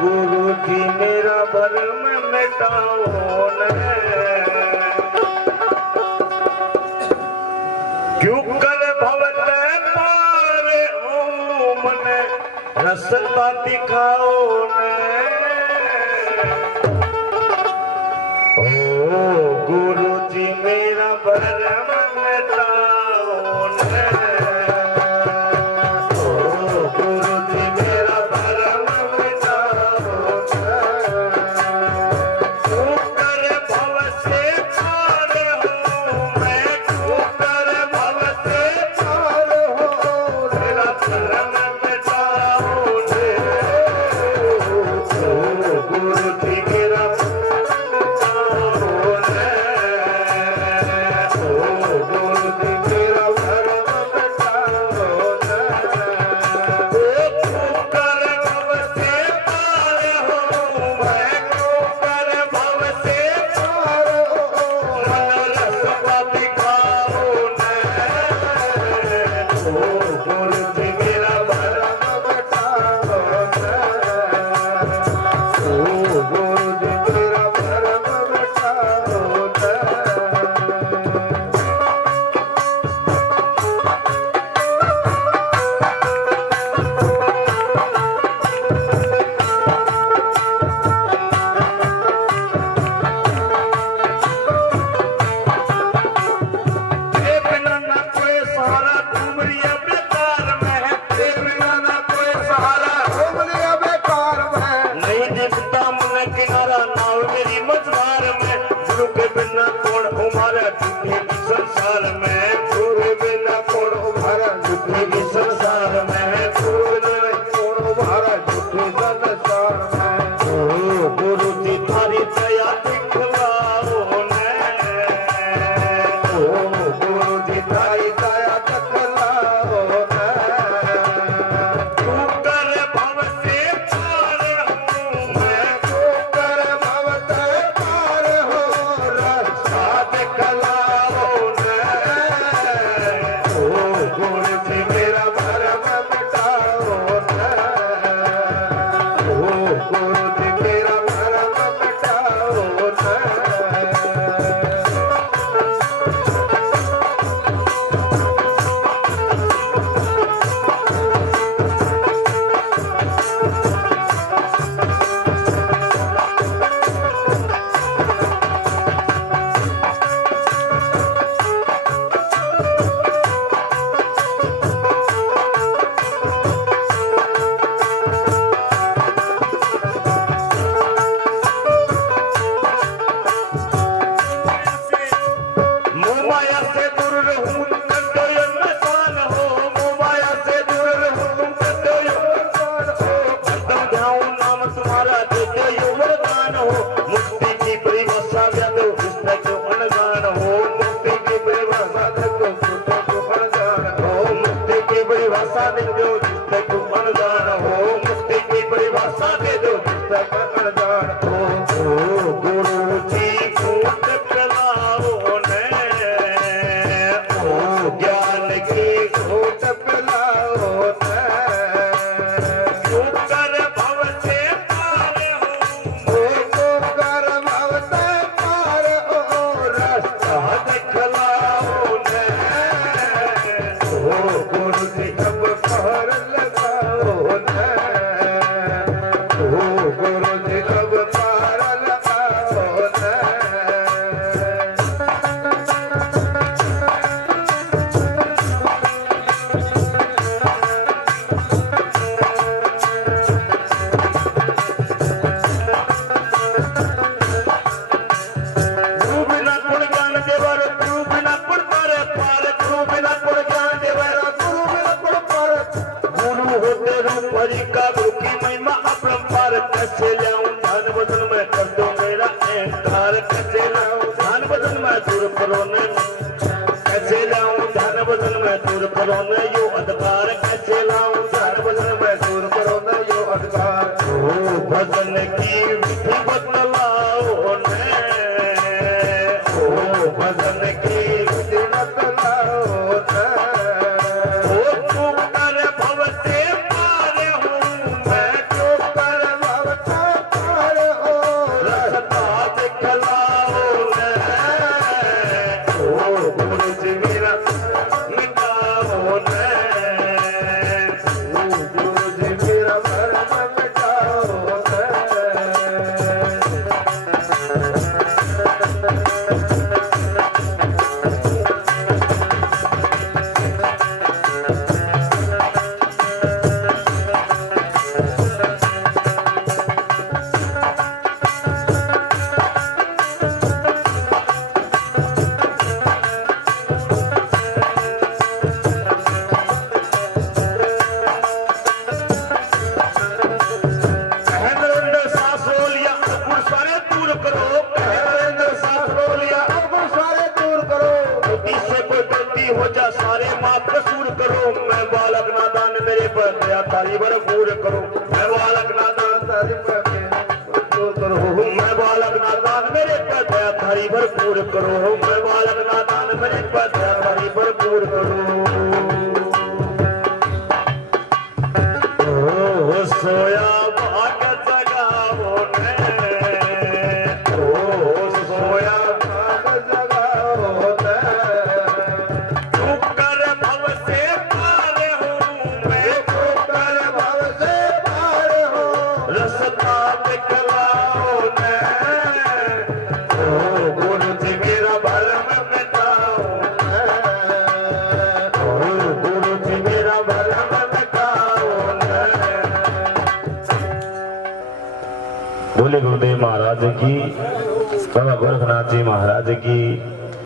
गुरु जी मेरा भरम मिटाओ न, क्यों कर भवत पार हो मन रसता दिखाओ न। ओ गुरु जी मेरा भरम मिटाओ न, भजन की विधि बतलाओ ने, ओ भजन की विधि बतलाओ ने, ओ तू कर थारी भरपूर करो। मैं बालक नादान थारी भरपूर करो। मैं बालक नादान मेरे पर दया थारी भरपूर करो। मैं बालक नादान मेरे पर दया थारी भरपूर करो। ओ सोया भाग जगाओ ने, ओ सोया भाग जगाओ ने। तू कर भव से पार हूँ मैं, तू कर भव से पार हूँ। रास्ता दिखलाओ ने, ओ गुरु जी मेरा भरम मिटाओ ने, ओ गुरु जी मेरा भरम मिटाओ ने। बोले गुरुदेव महाराज की, बाबा गोरखनाथ जी महाराज की।